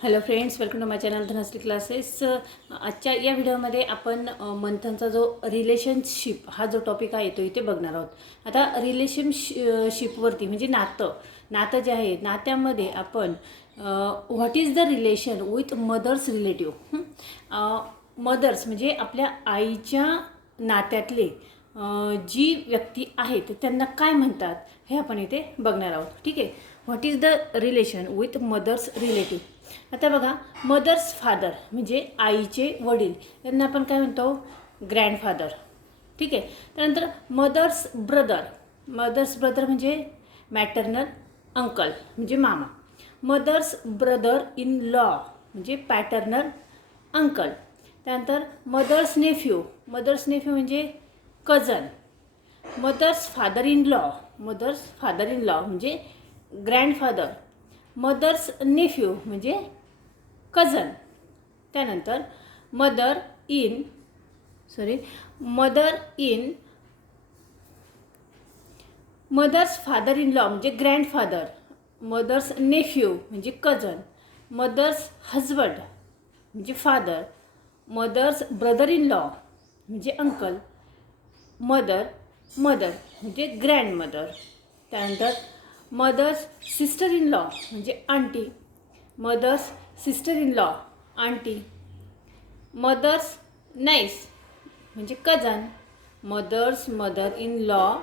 Hello friends, welcome to my channel Dhanashree classes. आजच्या या व्हिडिओमध्ये आपण मंथनचा जो रिलेशनशिप हा जो टॉपिक आहे तो इथे बघणार आहोत. आता रिलेशनशिपवरती म्हणजे नातं जे आहे नात्यामध्ये आपण what is the relation with mother's relative. Mother's म्हणजे आपल्या आईच्या नात्यातले जी व्यक्ती आहेत त्यांना काय म्हणतात हे आपण इथे बघणार आहोत. ठीक आहे. What is the relation with mother's relative. आता बघा, मदर्स फादर म्हणजे आईचे वडील यांना आपण काय म्हणतो, ग्रँडफादर. ठीक आहे. त्यानंतर मदर्स ब्रदर म्हणजे मॅटर्नल अंकल म्हणजे मामा. मदर्स ब्रदर इन लॉ म्हणजे पॅटर्नल अंकल. त्यानंतर मदर्स नेफ्यू म्हणजे cousin. Mother's father in law म्हणजे ग्रँडफादर. मदर्स नेफ्यू म्हणजे कझन. त्यानंतर mother in mother's father in law म्हणजे ग्रँडफादर. मदर्स नेफ्यू म्हणजे कझन. मदर्स हजबंड म्हणजे father. Mother's brother in law म्हणजे अंकल. मदर म्हणजे ग्रँडमदर. त्यानंतर मदर्स सिस्टर इन लॉ म्हणजे aunty. Mother's sister in law aunty. Mother's niece म्हणजे cousin. Mother's mother in law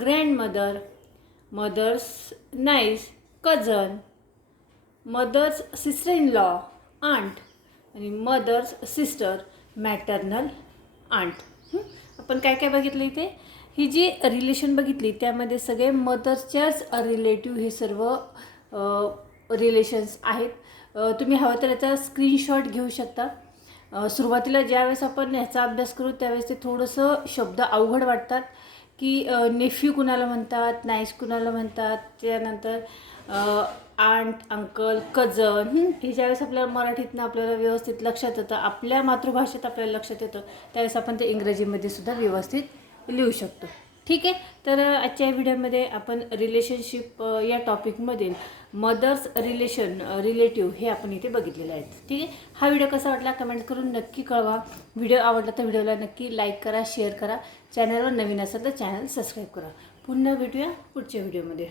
grandmother. Mother's niece cousin. Mother's sister in law aunt. आणि mother's sister maternal aunt. आपण काय काय बघितलं इथे, ही जी relation बघितली त्यामध्ये सगळे मदर्सच्याच रिलेटिव्ह हे सर्व रिलेशन्स आहेत. तुम्ही हवं तर याचा स्क्रीनशॉट घेऊ शकता. सुरुवातीला ज्यावेळेस आपण ह्याचा अभ्यास करू त्यावेळेस ते थोडंसं शब्द अवघड वाटतात की नेफ्यू कुणाला म्हणतात, नाईस कुणाला म्हणतात, त्यानंतर आंट, अंकल, कझन. हे ज्यावेळेस आपल्याला मराठीतनं आपल्याला व्यवस्थित लक्षात येतं, आपल्या मातृभाषेत आपल्याला लक्षात येतं, त्यावेळेस आपण ते इंग्रजीमध्ये सुद्धा व्यवस्थित लिहू शकतो. ठीक आहे. तर आजच्या व्हिडिओमध्ये आपण रिलेशनशिप या टॉपिकमधील मदर्स रिलेटिव्ह हे आपण इथे बघितलेले आहेत. ठीक आहे. हा व्हिडिओ कसा वाटला कमेंट करून नक्की कळवा. व्हिडिओ आवडला तर व्हिडिओला नक्की लाईक करा, शेअर करा. चॅनलवर नवीन असेल तर चॅनल सबस्क्राईब करा. पुन्हा भेटूया पुढच्या व्हिडिओमध्ये.